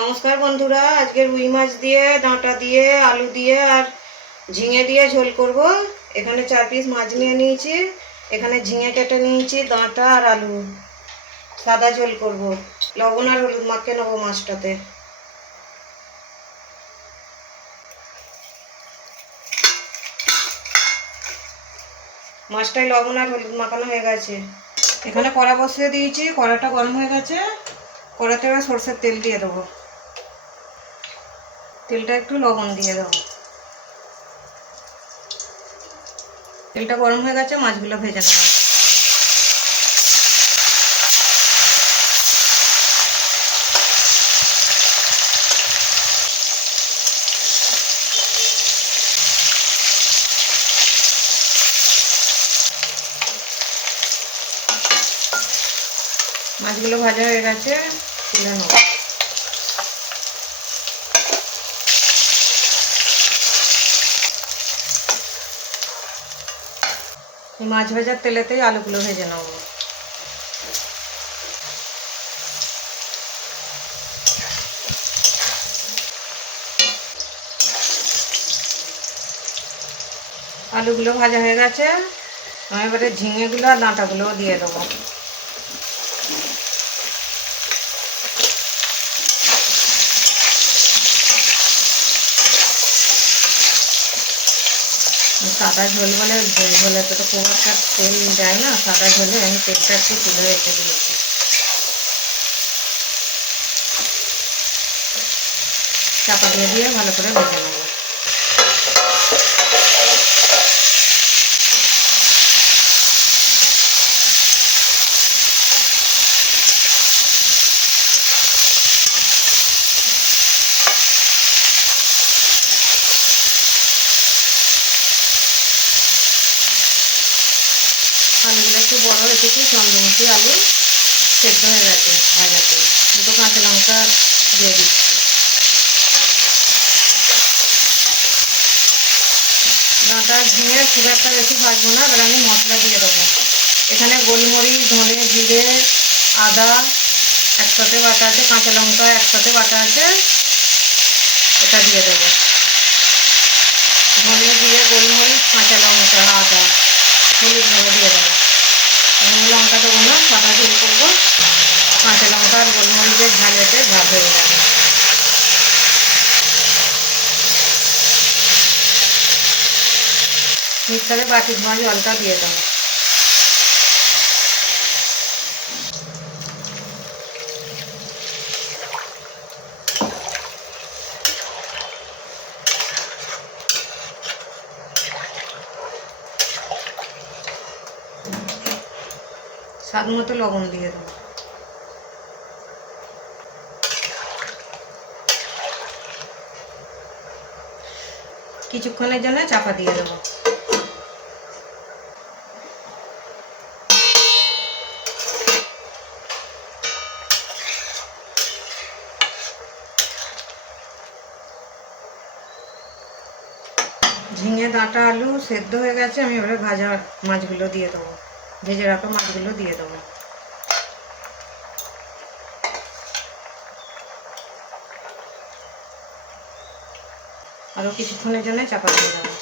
নমস্কার বন্ধুরা, আজকে রুই মাছ দিয়ে, ডাঁটা দিয়ে, আলু দিয়ে আর ঝিঙে দিয়ে ঝোল করব। এখানে চার পিস মাছ নিয়ে নিয়েছি। এখানে ঝিঙে কেটে নিয়েছি, ডাঁটা আর আলু। সাদা ঝোল করব। লবণ আর হলুদ মাখিয়ে নেব মাছটাতে। মাছটায় লবণ আর হলুদ মাখানো হয়ে গেছে। এখানে কড়া বসিয়ে দিয়েছি, কড়াটা গরম হয়ে গেছে। কড়াতে এবার সর্ষের তেল দিয়ে দেবো। তেলটা একটু লবণ দিয়ে দেবো। তেলটা গরম হয়ে গেছে, মাছগুলো ভেজে নেব। মাছগুলো ভাজা হয়ে গেছে, তুলে নেব। এই মাছ ভাজার তেলেতেই আলুগুলো ভেজে নেব। আলুগুলো ভাজা হয়ে গেছে। আমি এবারে ঝিঙেগুলো আর ডাঁটাগুলোও দিয়ে দেবো। সাদা ঝোল বলে ঝোল ঝোলে তো খুব একটা তেল যায় না, সাদা ঝোলে আমি তেলটা একটু তুলে রেখে দিয়েছি। চাপা দিয়ে দিয়ে ভালো করে ভেজে নেব আলুগুলো একটু বড় রেখেছি চন্দ্রমুখী আলু সেদ্ধ হয়ে গেছে ভাজাতে দুটো কাঁচা লঙ্কা দিয়ে দিচ্ছি। ডাঁটা ঝিঙে খুব একটা বেশি ভাজবো না, এবার আমি মশলা দিয়ে দেবো। এখানে গোলমরিচ, ধনে জিরে, আদা, একসাথে বাটা আছে, কাঁচা লঙ্কা একসাথে বাটা আছে, এটা দিয়ে দেবো। ধনে জিরে, গোলমরিচ, কাঁচা লঙ্কা, আদা, হলুদ গুঁড়ো দিয়ে দেবো এখন লঙ্কা দেবো না সাদা ঝোল করব। কাঁচা লঙ্কা গোলমরিচের ঝাল হয়ে যাবে। মিক্সারে বাটি ধোয়া জলটা দিয়ে দেবো। স্বাদ মতো লবণ দিয়ে দেবো কিছুক্ষণের জন্য চাপা দিয়ে দেবো। ঝিঙে, ডাঁটা, আলু সেদ্ধ হয়ে গেছে, আমি এবারে ভাজা মাছগুলো দিয়ে দেবো। ভেজে রাখা মাছগুলো দিয়ে দেবো। আরও কিছুক্ষণের জন্য চাপা দিয়ে দেবো।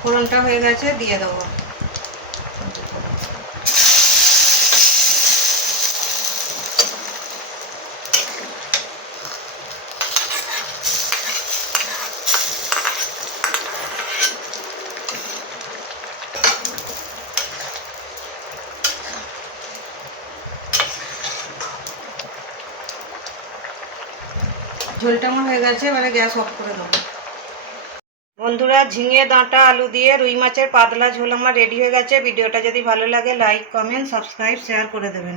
ফোড়নটা হয়ে গেছে, দিয়ে দেবো। ঝোলটা আমার হয়ে গেছে, এবারে গ্যাস অফ করে দেবো। বন্ধুরা, ঝিঙে, ডাঁটা, আলু দিয়ে রুই মাছের পাতলা ঝোল আমার রেডি হয়ে গেছে। ভিডিওটা যদি ভালো লাগে, লাইক, কমেন্ট, সাবস্ক্রাইব, শেয়ার করে দেবেন।